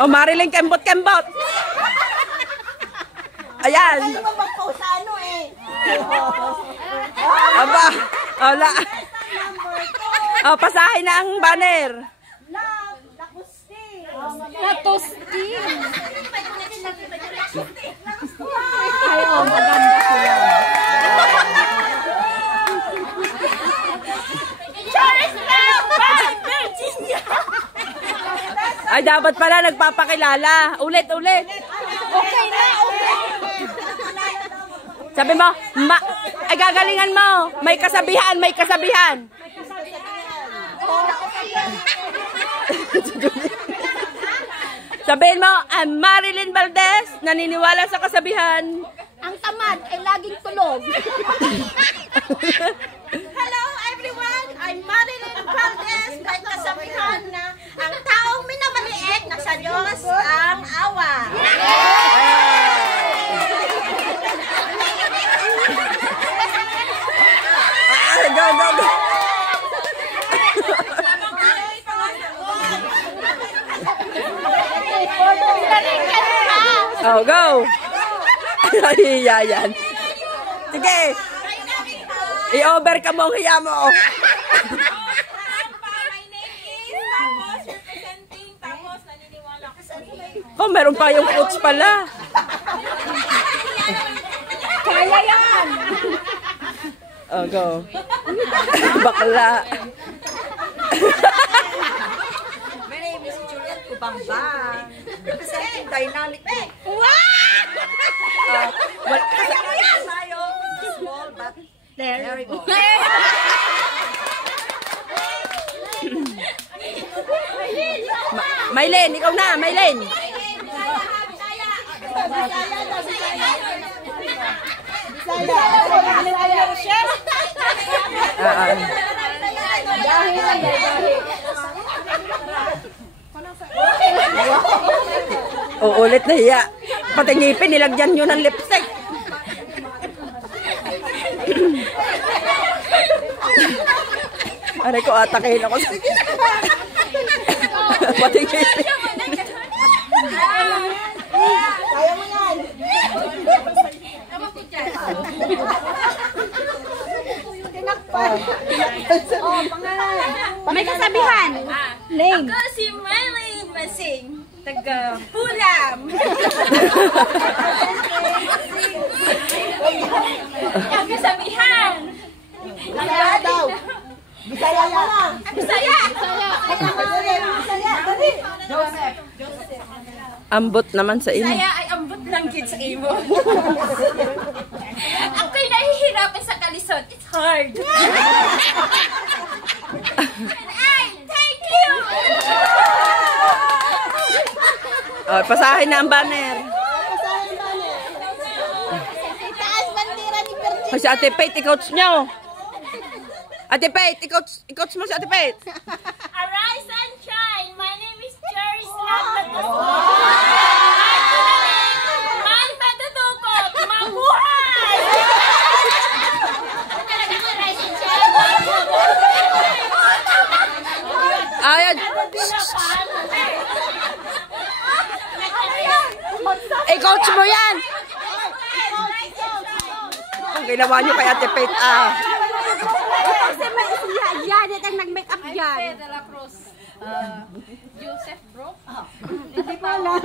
Oh, Marilyn, kembot. Ayan. Kayo ba magpost sa ano eh? Aba, wala. Oh, pasahin na ang banner. Natusti. Ay, oh, maganda sila. Ay, dapat pala nagpapakilala. Ulit. Okay na, okay. Sabi mo, ay gagalingan mo. May kasabihan. Sabihin mo, I'm Marilyn Valdez, naniniwala sa kasabihan. Ang tamad ay laging tulog. Hello everyone, I'm Marilyn Valdez. May kasabihan na ang taong minamaliit na sa Diyos ang awa. Go. Oh, go! Yan. Sige! I-over ka mo ang hiya mo. My name is, tapos representing, tapos naniniwala ko sa Oh, meron pa yung coach pala. Kaya yan. Oh, go. Bakla. My name is Juliet Kubambang. Representing Dynamic. Small but very good. Maylin, ikaw na, Maylin. Ulit na hiya. Pati ngipin, nilagyan nyo ng lipstick. Aray ko, atakin ako. Pati ngipin. Kaya mo yan. May kasabihan. Name. Ako si Maylin Masing, taga Pulam. Ang kasabihan. Bisaya daw. Bisaya mo na. Bisaya. Bisaya. Dali. Ambot naman sa inyo. Bisaya ay ambot lang gid sa imo. Ako'y nahihirapan sa kalisod. It's hard. And I thank you. Oh, pasahin na ang banner. Taas bandera ni Perchi. Si Ate Pate, i-coach nyo. Ate Pate, i-coach mo si Ate Pate. Arise and shine. My name is Charis Latagos. May patutukot. Mabuhay! Ayan. I-coach mo yan. Ang ginawa nyo kay Ate Pate, Kasi may siya. Janet ang nag-make up dyan. De la Cruz. Joseph Bro. Hindi ko alam.